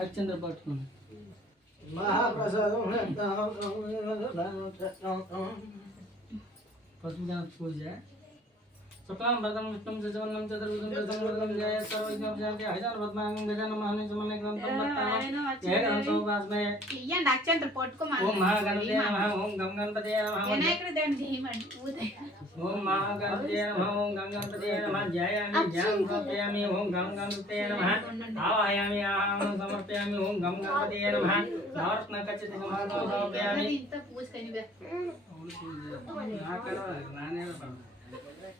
అర్చంద్ర పట్టుకోండి పసుపు పూజ शुक्लां वरदं विष्णुं शशिवर्णं चतुर्भुजं प्रसन्नवदनं ध्याये सर्वविघ्नोपशान्ति हरिदान पद्मांगं गजाननं महानिशमनेकं तन्मत्तामस्महे ఇయ్యండి అక్షంతలు పట్టుకోమా ఓం మహాగణపతయే నమః ఓం గం గణపతయే నమః వినాయకుడి దాన్ని చేయమండి ఊదే ఓం మహాగణపతయే నమః ఓం గం గణపతయే నమః ధ్యాయామి ధ్యానం సమర్పయామి ఓం గం గణపతయే నమః ఆవాహయామి ఆవాహనం సమర్పయామి ఓం గం గణపతయే నమః నవరత్న ఖచ్చిత సమర్పయామి ఇంత పూజ కనివే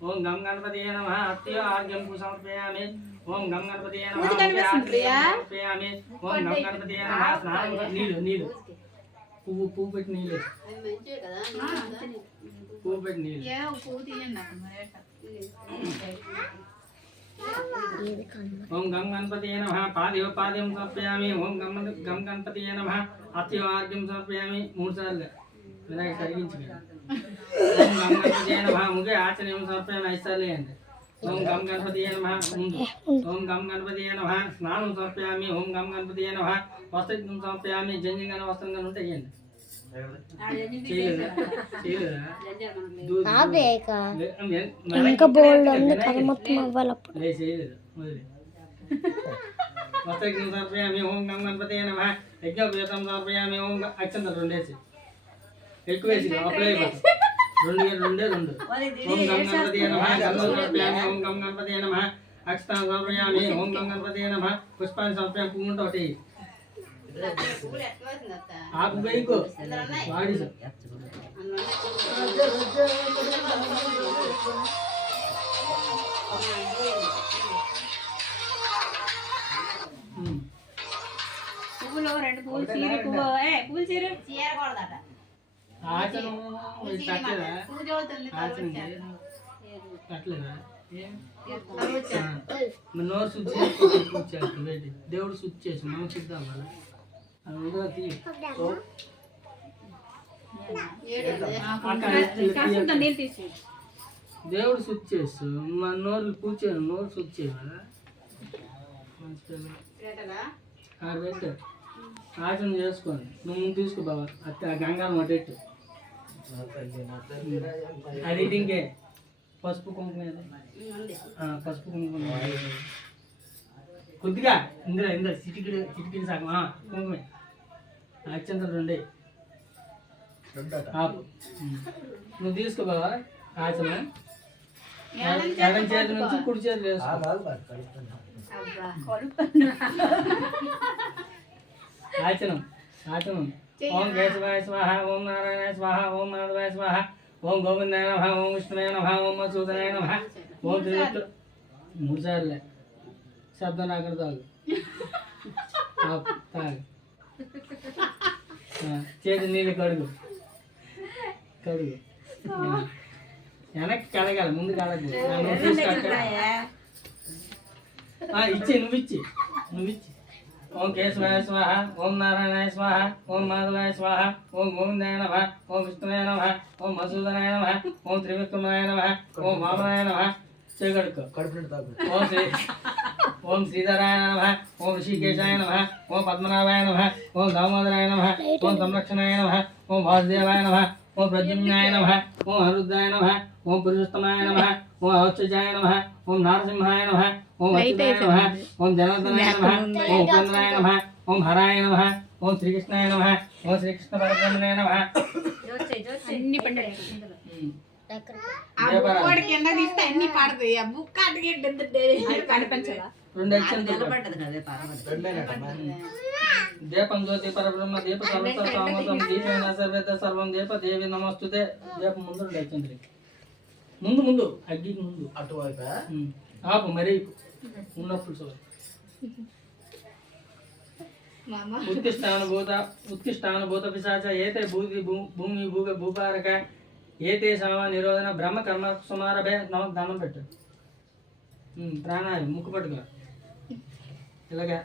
ఓం గం గణపతయే నమః అత్య ఆర్ఘ్యం సమర్పయామి ఓం గం గణపతయే నమః పూజ కనిపిస్తుందియా సమర్పయామి ఓం గం గణపతయే నమః స్నానం నీళ్ళు పువ్వు పెట్టి నీళ్ళు అది మంచిదే కదా పువ్వు పెట్టి నీళ్ళు ఏ పువ్వు తీయండి నాకు మరి ఓం గం గణపతయే నమః పాద్యం సమర్పయామి ఓం గం గణపతయే నమః అత్య ఆర్ఘ్యం సమర్పయామి 3 సార్లు వినాయక కరిగించి ఓం గం గణపతయే నమః ముగే ఆచరణం సమర్పయామి 5 సార్లు చేయండి ఓం గం గణపతయే నమః ఓం గం గణపతయే నమః స్నానం సమర్పయామి ఓం గం గణపతయే నమః వస్త్రం సమర్పయామి జంజంగన వస్త్రంగా ఉంటే చేయండి ఇంకా బోల్డ్ ఉంది కదా మొత్తం అవ్వాలప్పుడు వస్త్రం సమర్పయామి ఓం గం గణపతయే నమః యజ్ఞోపేతం సమర్పయామి ఓం అక్షంతలు 2 వేసి ఎక్కువ వేసి అప్లై రెండు ఓం గం గణపతయే నమః గంధం సమర్పయామి ఓం గం గణపతయే నమః అక్షతాం సమర్పయామి ఓం గం గణపతయే నమః పుష్పాన్ని సమర్పయామి పువ్వుంట ఒకటి ఆకు వేయకు వాడి పువ్వులో 2 పూలు చీర పువ్వు పూలు చీర కూడదట ఆచరణ పూజ అవుతుంది అట్లేదా నోరు శుద్ధి చేస్తుంది దేవుడు శుద్ధి చేసి మనం శుద్ధి అవ్వాలి దేవుడు శుద్ధి చేస్తూ మన నోరు పూజ చేయాలి నోరు శుద్ధి చేయాలి పెట్టు ఆచరణ చేసుకోండి నువ్వు ముందు తీసుకో బాబా అత్త గంగారం అటెట్టు అది ఇంకే పసుపు కుంకుమ పసుపు కుంకుమ కొద్దిగా ఇందులో చిటికిడి సగం కుంకుమే అత్యంతలు 2 ఆపు నువ్వు తీసుకో బాబా ఆచరణ ఎడం చేతి నుంచి కుడి చేతి వేసుకో ఆచనం ఓం కేశవాయ స్వాహ ఓం నారాయణాయ స్వాహ ఓం మాధవాయ స్వాహ ఓం గోవిందాయ నమః ఓం విష్ణువే నమః ఓం మధుసూదనాయ నమః ఓం త్రివిక్ర 3 సార్లే శబ్దం రాకూడదు తాగు చేతి నీళ్ళు కడుగు వెనక్కి కడగాలి ముందు కడగదు ఇచ్చి నువ్వు ఇచ్చి ఓం కేశవాయ స్వాహ ఓం నారాయణాయ స్వాహ ఓం మాధవాయ స్వాహ ఓం గోవిందాయ నమః ఓం విష్ణువే నమః ఓం మధుసూదనాయ నమః ఓం త్రివిక్రమాయ నమః ఓం వామనాయ నమః చేయగడుకో ఓం శ్రీధరాయ నమః ఓం ఋషికేశాయ నమః ఓం పద్మనాభాయ నమః ఓం దామోదరాయ నమః ఓం సంరక్షణాయ నమః ఓం వాసుదేవాయ నమః ఓం ప్రద్యుమ్నాయ నమః ఓం అరుద్రాయ నమః ఓం పురుషోత్తమాయ నమః ఓం ఔషజాయ నమః ఓం నారసింహాయ నమః ఓం అచ్యుతాయ నమః ఓం జనార్దనాయ నమః ఓం ఉపేంద్రాయ నమః ఓం హరాయ నమః ఓం శ్రీకృష్ణాయ నమః ఓం శ్రీకృష్ణ పరబ్రహ్మణాయ నమః అన్ని పండుగ కింద తీస్తే అన్ని పడతాయి ఆ బుక్ కనిపించాలా 2 అక్షంతలు దీపం జ్యోతి పరబ్రహ్మ దీప సర్వత సామతం దీపేన సర్వేత సర్వం దీప దేవి నమస్తుతే దీపం ముందు 2 అక్షంతలు ముందు అగ్గికి ముందు అటువైపు ఆపు మరి ఉన్నప్పుడు చూడ ఉత్తిష్టానుభూత పిశాచ ఏతే భూమి భూపారక ఏతే సామ నిరోధన బ్రహ్మ కర్మ సుమారభే నమకు దండం పెట్టు ప్రాణాయామం ముక్కు పట్టుకో ఇలాగా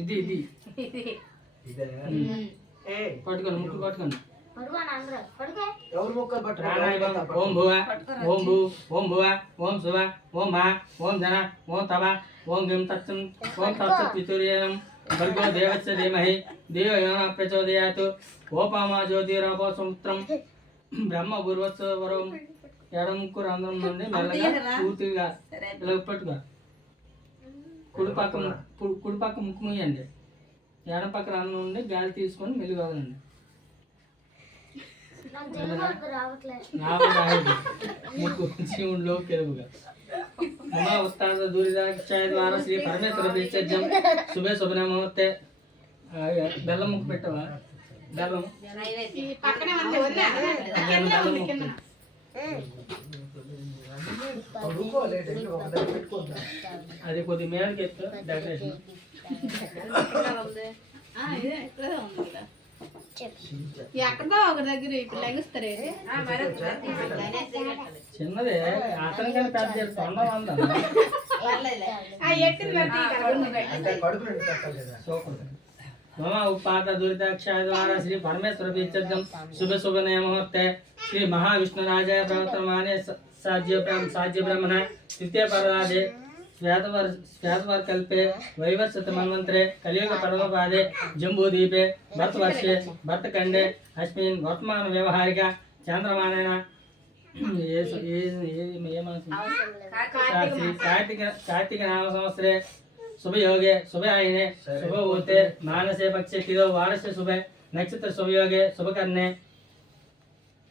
ఇది పట్టుకోండి ముక్కు పట్టుకోండి ప్రాణాయామం ఓం భువ ఓం భూ ఓం భువ ఓం శువ ఓం మా ఓం జన ఓం తవ ఓం గిం తత్సం ఓం తత్సత్ పితుర్యేనం భర్గో దేవస్య ధీమహి ధియో యో నః ప్రచోదయాత్ ఓపామా జ్యోతిరాపో సముద్రం బ్రహ్మ పూర్వస్వరం ఎడముక్కు రంధ్రం నుండి మెల్లగా పూర్తిగా ఇలా పెట్టుకో కుడిపక్క ముక్కు మూయండి ఎడం పక్క రంధ్రం నుండి గాలి తీసుకొని మెల్లిగా వదలండి ముక్కు శివుడిలో కెలుగుగా మమ ఉత్తాన దూరిదాక్షాయ ద్వారా శ్రీ పరమేశ్వర విసర్జం శుభే శుభన ముహూర్తే బెల్లం ముక్కు పెట్టవా బెల్లం అది కొద్ది మేడకి ఎత్తు డెకరేషన్ ఎక్కడో ఒక దగ్గర ఇప్పుడు లెగిస్తారు చిన్నదే అతనికని పెద్ద తొండ మమ ఉపాత దురితాక్షాయ ద్వారా శ్రీ పరమేశ్వర విసర్జం శుభ శుభనే ముహూర్తే శ్రీ మహావిష్ణురాజాయ ప్రవర్తమానే సాధ్య బ్రహ్మణ తృతీయ పరరాజే श्वेतवर्कल्पे वैवस्वतमन्वन्तरे कलियुग परमपादे जम्बूद्वीपे भरतवर्षे भरतखण्डे अस्मिन् वर्तमानव्यावहारिक चान्द्रमानेन कार्तिक नाम संवत्सरे शुभयोगे शुभायने शुभभूते मानसे पक्षे तिथौ वारस्य शुभे नक्षत्र शुभयोगे शुभकर्णे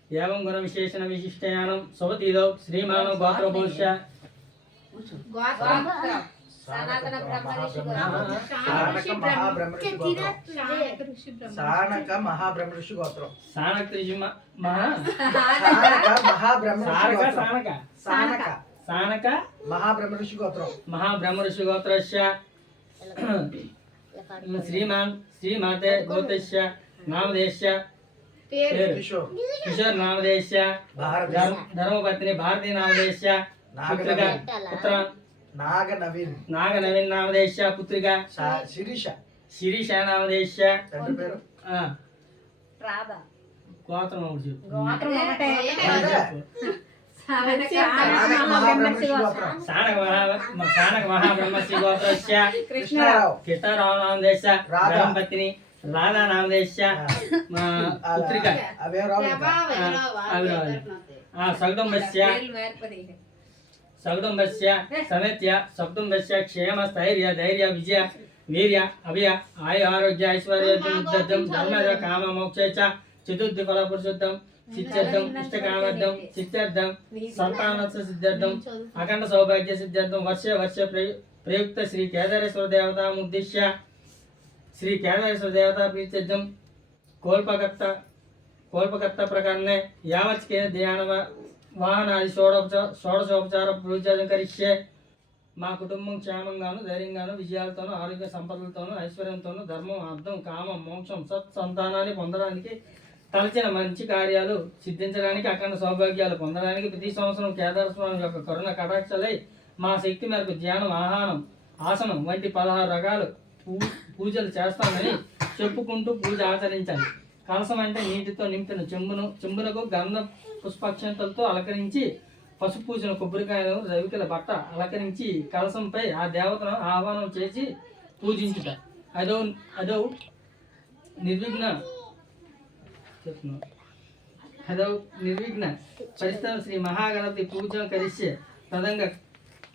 एवं गुणविशेषण विशिष्टयानं शुभतिथौ श्रीमानो गोत्रभूष्य सानक महाब्रह्म ऋषि गोत्रम सानक ऋषि सानक महाब्रह्म ऋषि गोत्रस्य श्रीमान श्रीमाते गोत्रस्य नामधेयस्य किशोर नामधेयस्य धर्मपत्नी भारती नामधेयस्य पुत्रिका पुत्र नाग नवीन नामधेयस्य पुत्रिका शिरीष नामधेयस्य తండ్రి పేరు రాధా గోత్రం ఒకటి सानक महाब्रह्मस्य गोत्रस्य कृष्णराव नामधेयस्य धर्मपत्नी राधा नामधेयस्य पुत्रिका सकुटुम्बस्य समेत्य सकुटुम्बस्य क्षेम स्थैर्य धैर्य विजय वीर्य अभय आयु आरोग्य ऐश्वर्य धर्म काम मोक्ष चतुर्थी फल पुरुषोत्तम सिद्ध्यर्थम इष्टकामार्थम सिद्ध्यर्थम संतानस्य सिद्ध्यर्थम अखंड सौभाग्य सिद्ध्यर्थम वर्षे वर्षे प्रयुक्त श्री केदारेश्वर देवता उद्देश्य श्री केदारेश्वर देवता प्रीत्यर्थम कोल्पकत्ता प्रकारने यावच्चे ध्यान वाहन आदि షోడశోపచార పూజలు కరిష్యే మా కుటుంబం క్షేమంగాను ధైర్యంగాను విజయాలతోనూ ఆరోగ్య సంపదలతోనూ ఐశ్వర్యంతోనూ ధర్మం అర్థం కామం మోక్షం సత్ సంతానాన్ని పొందడానికి తలచిన మంచి కార్యాలు సిద్ధించడానికి అఖండ సౌభాగ్యాలు పొందడానికి ప్రతి సంవత్సరం కేదార స్వామి యొక్క కరుణ కటాక్షలై మా శక్తి మేరకు ధ్యానం ఆహారం ఆసనం వంటి 16 రకాలు పూజలు చేస్తామని చెప్పుకుంటూ పూజ ఆచరించాలి. కలసం అంటే నీటితో నింపిన చెంబునకు గంధ పుష్పాక్షంతలతో అలంకరించి పసుపు పూసిన కొబ్బరికాయలు రవికల బట్ట అలంకరించి కలసంపై ఆ దేవతను ఆహ్వానం చేసి పూజించుట అదో నిర్విఘ్న పరిస్థితి శ్రీ మహాగణపతి పూజ కరిష్యే తదంగా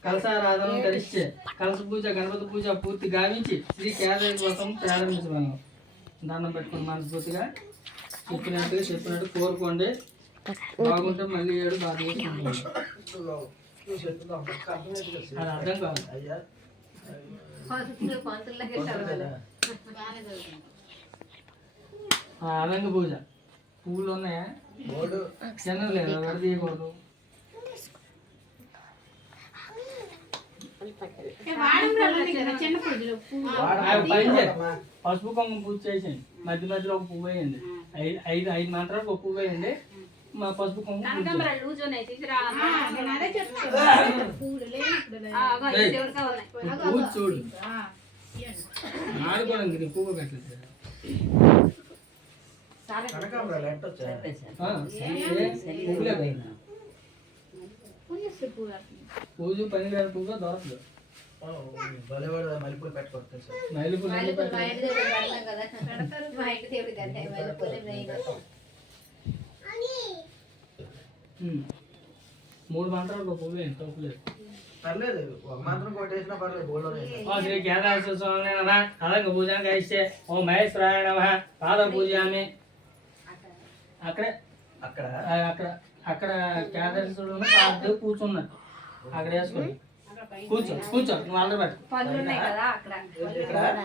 కలసారాధన కరిష్యే కలస పూజ గణపతి పూజ పూర్తి గావించి శ్రీ కేదార వ్రతం ప్రారంభించమను. దండం పెట్టుకుని మనస్ఫూర్తిగా చెప్పినట్టు కోరుకోండి. బాగుంటే మళ్ళీ 7 బాగా అది అర్థం కాదు. అదంగ పూజ పువ్వులు ఉన్నాయా చిన్న లేదు వడదీయకూడదు. పసుపు కొంగ పూజ చేసేయండి. మధ్య మధ్యలో ఒక పువ్వు వేయండి. 5 మాత్రాలకు ఒక పువ్వు వేయండి. మా పసుపు కొంగ చూడు ఆడుకోవడానికి పువ్వు పెట్టలేదు. కనకాంబరాలు ఎట్టొచ్చా? పువ్వులే పోయింది పూజ పనికిరాని పువ్వు దొరకదు బలివాడు మల్లెపూలు పెట్టుకోవచ్చు సార్. మైలుపులు మూడు మంత్రాలు ఒక పువ్వు ఏంటి తప్పులేదు పర్లేదు ఒక మాత్రం కొట్టేసినా పర్లేదు బోల్లో ఓ శ్రీ కేదారేశ్వర స్వామి నమ అలంక పూజాం కరిష్యే ఓ మహేశ్వరాయ నమ పాద పూజయామి అక్కడే అక్కడ అక్కడ అక్కడ కేదారేశ్వరుడు పాద కూర్చున్నారు అక్కడ వేసుకోండి కూర్చో కూర్చో నువ్వు అందరూ పట్టు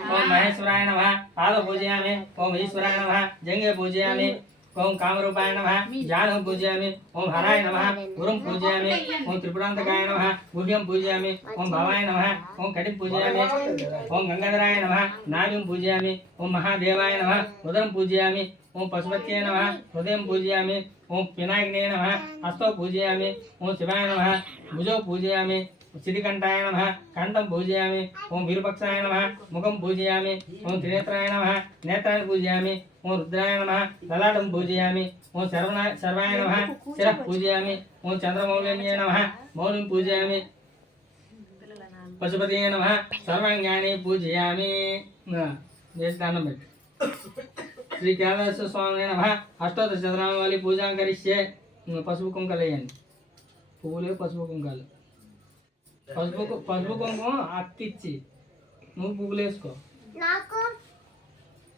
ఓం మహేశ్వరాయ నమ పాద పూజయామి ఓం ఈశ్వరాయ నమ జంగే పూజయామి ఓం కామరూపాయ నమ జానం పూజయామి ఓం హరాయ నమ గురుం పూజయామి ఓం త్రిపురాంతకాయ నమ గుహ్యం పూజయామి ఓం భవాయ నమ ఓం కటిం పూజయామి ఓం గంగాధరాయ నమ నాభ్యం పూజయామి ఓం మహాదేవాయ నమ ఉదరం పూజయామి ఓం పశుపత్యే నమ హృదయం పూజయామి ఓం వినాయకనే నమ హస్తో పూజయామి ఓం శివాయ నమ భుజో పూజయామి సిరికంఠాయ నమ కంఠం పూజయామి ఓం విరూపక్షాయ నమ ముఖం పూజయామి ఓం త్రినేత్రాయ నమ నేత్రాన్ని పూజయామి ఓం రుద్రాయ నమ లలాటం పూజయామి ఓం సర్వాయ నమ శిర పూజయామి ఓం చంద్రమౌళిన్యే నమ మౌలిం పూజయామి పశుపతియే నమ సర్వాంగాన్ని పూజయామి చేసి దండం పెట్టి శ్రీ కేదారేశ్వర స్వామి నమ అష్టోదశ శతనామావళి పూజాం కరిష్యే పసుపు కుంకాలు వేయండి పువ్వులు పసుపు కుంకాలు పసుపు కుంకుమ అక్కిచ్చి నువ్వు పువ్వులు వేసుకో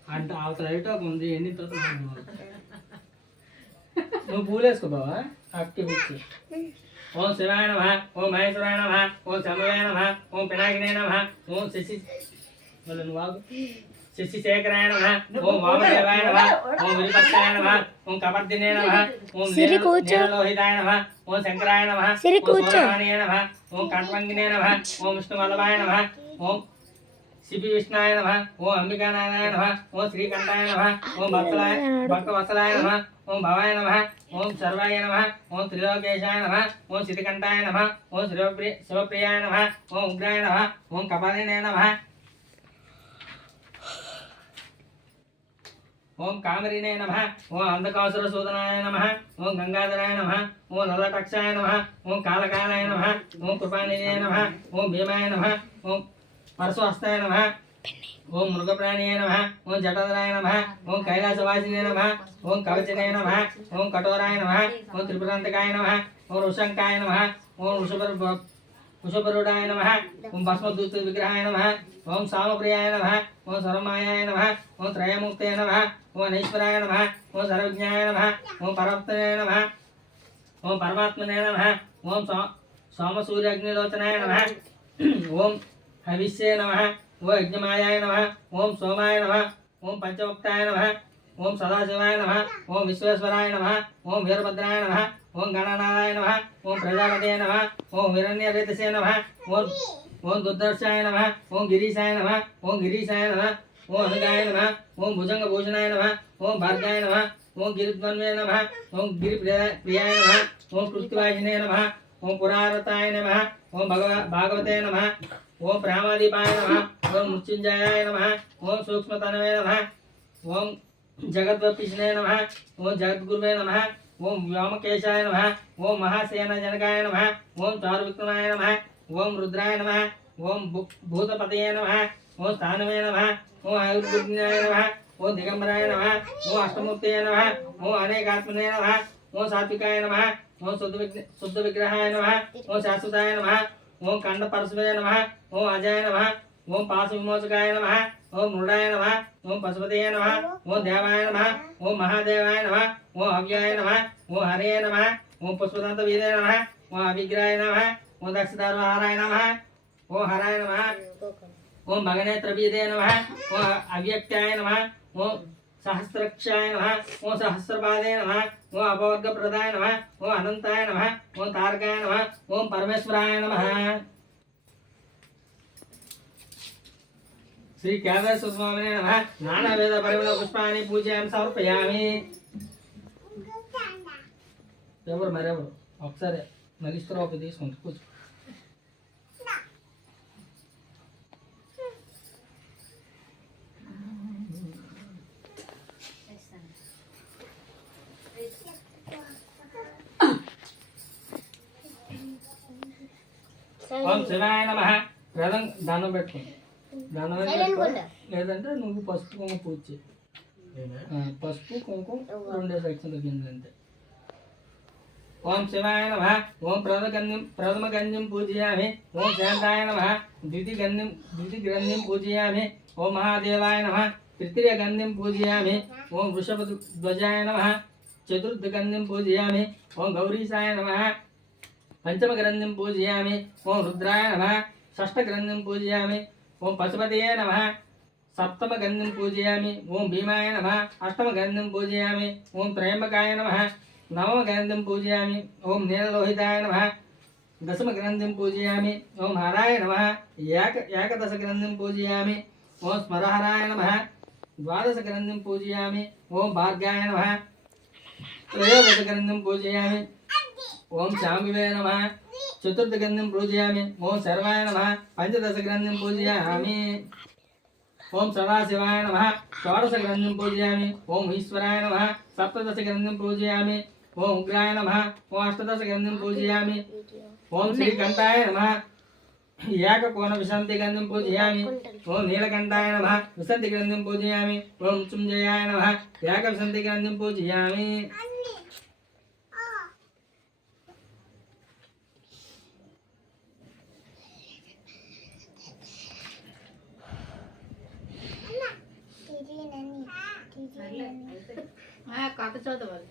అంటే అవతల ఐటమ్ ఉంది ఎన్ని నువ్వు పువ్వులు వేసుకో బావా అక్కి పిచ్చి ఓం శివాయ నమ ఓం మహేశ్వరాయ నమ ఓం శంభవాయ నమ ఓం పినాకినే నమ ఓం శశి శశిశేఖరాయ నమ ఓం వామదేవాయ నమ ఓం విరూపక్షాయ నమ ఓం కపర్దినే నమ ఓం నీలలోహితాయ నమ ఓం శంకరాయ నమ ఓం సోమవాణియ నమ ఓం కంఠవంగినే నమ ఓం విష్ణువల్లభాయ నమ ఓం శిపి విష్ణాయ నమ ఓం అంబికానాథాయ నమ ఓం శ్రీకంఠాయ నమ ఓం భక్తవత్సలాయ నమ ఓం భవాయ నమ ఓం సర్వాయ నమ ఓం త్రిలోకేశాయ నమ ఓం సిరికంఠాయ నమ ఓం శివప్రియాయ నమ ఓం ఉగ్రాయ నమ ఓం కపాలినే నమ ఓం కామరినే నమ ఓం అంధకాసుర సూదనాయ నమ ఓం గంగాధరాయ నమ ఓం లలటక్షాయ నమ ఓం కాలకాలాయ నమ ఓం కృపానిధే నమ ఓం భీమాయ నమ ఓం పరశుహస్తాయ నమ ఓం మృగప్రాణియే నమ ఓం జటధరాయ నమ ఓం కైలాసవాసినే నమ ఓం కవచనే నమ ఓం కఠోరాయ నమ ఓం త్రిపురాంతకాయ నమ ఓం ఋషంకాయ నమ ఓం వృషభరుడాయ నమ ఓం భస్మదూత విగ్రహాయ నమ ఓం సామప్రియాయ నమ ఓం సర్వమాయాయ నమ ఓం త్రయముక్తే నమ ఓం అనైశ్వరాయ నమ ఓం సర్వజ్ఞాయ నమ ఓం పరమాత్మనే నమ ఓం పరమాత్మనే నమ ఓం సోమసూర్యాగ్నిలోచనాయ నమ ఓం హవిష్యే నమ ఓం యజ్ఞమాయాయ నమ ఓం సోమాయ నమ ఓం పంచముక్తాయ నమ ఓం సదాశివాయ నమ ఓం విశ్వేశ్వరాయ నమ ఓం వీరభద్రాయ నమ ఓం గణనాథాయ నమ ఓం ప్రజాపతే నమ ఓం హిరణ్యరేతసే నమ ఓం దుర్దర్శాయ నమ ఓం గిరీశాయ నమ ఓం గిరీశాయ నమ ఓం అనుగాయ నమ ఓం భుజంగభూషణాయ నమ ఓం భార్గాయ నమ ఓం గిరిధ్వన్వే నమ ఓం గిరిప్రియాయ నమ ఓం కృత్తివాహినే నమ ఓం పురారతాయ నమ ఓం భాగవతే నమ ఓం ప్రేమాదీపాయ నమ ఓం మృత్యుంజయాయ నమ ఓం సూక్ష్మతనవే నమ ఓం జగద్వపిష్ణే నమ ఓం జగద్గురువే నమ ఓం వ్యోమకేశాయ నమ ఓం మహాసేనజనకాయ నమ ఓం చారువిక్రమాయ నమ ఓం రుద్రాయ నమ ఓం భూతపతయే నమ ఓం స్థానవే నమ ఓం ఆయుర్విజ్ఞాయ నమ ఓం దిగంబరాయ నమ ఓం అష్టమూర్తయే నమ ఓం అనేకాత్మనే నమ ఓం సాత్వికాయ నమ ఓం శుద్ధ విగ్రహాయ నమ ఓం శాశ్వతాయ నమ ఓం కండ పరశువే నమ ఓం అజాయ నమ ఓం పాశ విమోచకాయ నమ ఓం మృడాయ నమ ఓం పశుపతయే నమ ఓం దేవాయ నమ ఓం మహాదేవాయ నమ ఓం అవ్యాయ నమ ఓం హరే నమ ఓం పుష్పదంత వీరే నమ ఓం అవిగ్రహాయ నమ ఓం దక్షిధారహారాయ నమ ఓం హరాయ నమ ఓం భగనేత్రవీదే నమ ఓం అవ్యక్తాయ నమ ఓం సహస్రక్షాయ నమ ఓం సహస్రపాదే నమ ఓం అపవర్గప్రదాయ నమ ఓం అనంతాయ నమ ఓం తారకాయ నమ ఓం పరమేశ్వరాయ నమ శ్రీ కేదారేశ్వర స్వామినే నమ నానావేద పరిమళ పుష్పాన్ని పూజయామి సమర్పయామి ఎవరు మరెవరు ఒకసారి మళ్ళీ తీసుకుంటూ కూర్చో ఓం శివాయ నమః ప్రథమ దండం పెట్టుకోండి దండం పెట్టుకోండి లేదంటే నువ్వు పసుపు కుంకుమ పూజ చేయి పసుపు కుంకుమ 2 సెక్షన్ల కింద అంతే ఓం శివాయ నమః ఓం ప్రథమ గంధ్యం పూజయామి ఓం శాంతాయ నమః ద్వితీయ గ్రంథిం పూజయామి ఓం మహాదేవాయ నమః తృతీయ గంధ్యం పూజయామి ఓం వృషభ ధ్వజాయ నమః చతుర్థ గంధ్యం పూజయామి ఓం గౌరీశాయ నమః పంచమ గ్రంథిం పూజయామి ఓం రుద్రాయ నమః షష్ఠ గ్రంథిం పూజయామి ఓం పశుపతయే నమః సప్తమ గంధిం పూజయామి ఓం భీమాయ నమః అష్టమ గంధిం పూజయామి ఓం త్రయంబకాయ నమః నవమ గంధిం పూజయామి ఓం నీలలోహితాయ నమః దశమ గ్రంథిం పూజయామి ఓం హరాయ నమః ఏకదశ గ్రంథిం పూజయామి ఓం స్మరహరాయ నమః ద్వాదశ గ్రంథిం పూజయామి ఓం భార్గాయ నమః త్రయోదశ గ్రంథిం పూజయామి ఓం శాంభవే నమః చతుర్థ గ్రంథిం పూజయామి ఓం శర్వాయ నమః పంచదశ గ్రంథిం పూజయామి ఓం సదాశివాయ నమః షోడశ గ్రంథిం పూజయామి ఓం ఈశ్వరాయ నమః సప్తదశ గ్రంథిం పూజయామి ఓం ఉగ్రాయ నమః ఓం అష్టదశ గ్రంథిం పూజయామి ఓం శ్రీకంఠాయ నమః ఏకకోణ విశాంతి గ్రంథిం పూజయామి ఓం నీలకంఠాయ నమః విశాంతి గ్రంథిం పూజయామి ఓం మృత్యుంజయాయ నమః ఏక విశాంతి గ్రంథిం పూజయామి కథ చదవాలి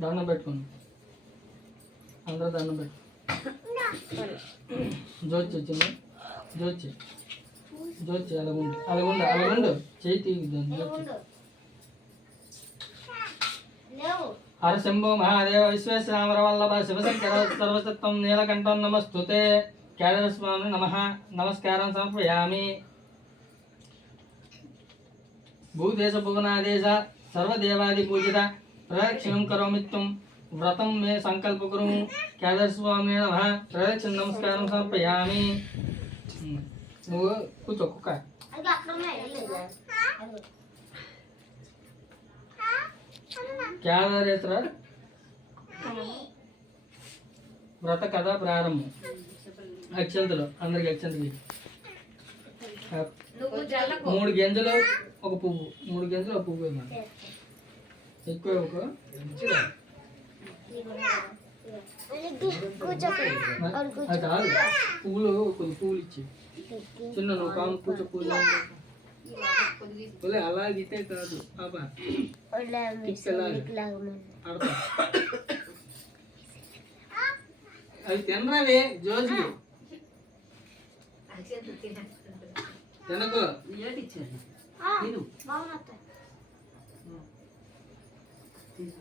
దండం పెట్టుకోండి అందరూ దండం పెట్టు జోచి వచ్చింది జోచి అలాగుండు చేయి తీద్దాం జోచి హర శంభో మహాదేవ విశ్వేశ్వరామర వల్లభ శివశంకర సర్వసత్వం నీలకంఠం నమస్తుతే కేదారస్వామి నమస్కారం సమర్పయామి భూదేశ భువనాదేశ సర్వదేవాది పూజిత ప్రదక్షిణం కరోమి త్వం వ్రతం మే సంకల్ప కురు కేదారస్వామి ప్రదక్షిణ నమస్కారం సమర్పయామి నువ్వు కూర్చో కుక్క కేదారేశ్వర వ్రత కథ ప్రారంభం అక్షంతలు అందరికి అక్షంతలు 3 గింజలు ఒక పువ్వు 3 గింజలు ఒక పువ్వు ఇవ్వండి ఎక్కువ అది కాదు పువ్వులు కొద్ది పువ్వులు ఇచ్చి చిన్న నువ్వు కాము కూర్చో పూజ అలా గిట్టే కాదు అవి తినరావే జోజులు తినకు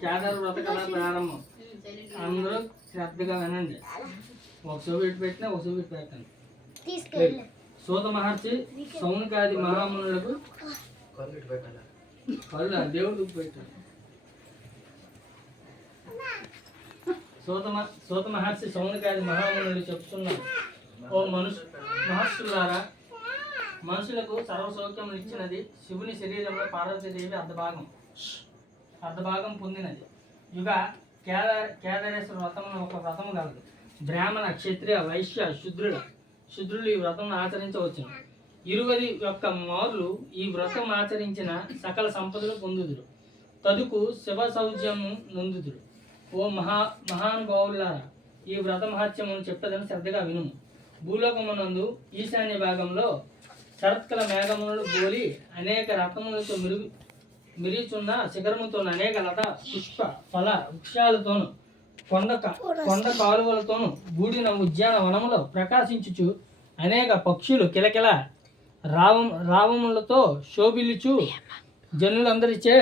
కేదార వ్రత కథ ప్రారంభం అందరూ శ్రద్ధగా వినండి ఒక సోబిట్ పెట్టినా ఒక సోబిట్ పెట్టండి సూత మహర్షి సౌనకాది మహామునులకు కళ్ళు దేవుడు పెట్టాడు సూత మహర్షి సౌనకాది మహామునులు చెప్తున్నారు ఓ మహర్షులారా మనుషులకు సర్వసౌఖ్యములు ఇచ్చినది శివుని శరీరంలో పార్వతీదేవి అర్ధభాగం పొందినది యుగ కేదారేశ్వర వ్రతమును ఒక వ్రతము కలదు బ్రాహ్మణ క్షత్రియ వైశ్య శుద్రులు ఈ వ్రతం ఆచరించవచ్చును 21 మార్లు ఈ వ్రతం ఆచరించిన సకల సంపదలు పొందుదురు తదుకు శివ సౌజ్యము నొందుదురు ఓ మహానుభావులారా ఈ వ్రత మహత్యమును చెప్పదని శ్రద్ధగా వినుము భూలోకమునందు ఈశాన్య భాగంలో శరత్కల మేఘములను బోలి అనేక రకములతో మిరిచున్న శిఖరముతో అనేక లత పుష్ప ఫల వృక్షాలతోను కొండ కాలువలతోను గూడిన ఉద్యానవనములో ప్రకాశించుచు అనేక పక్షులు కిలకిల రావములతో శోభిల్లుచు జనులందరిచే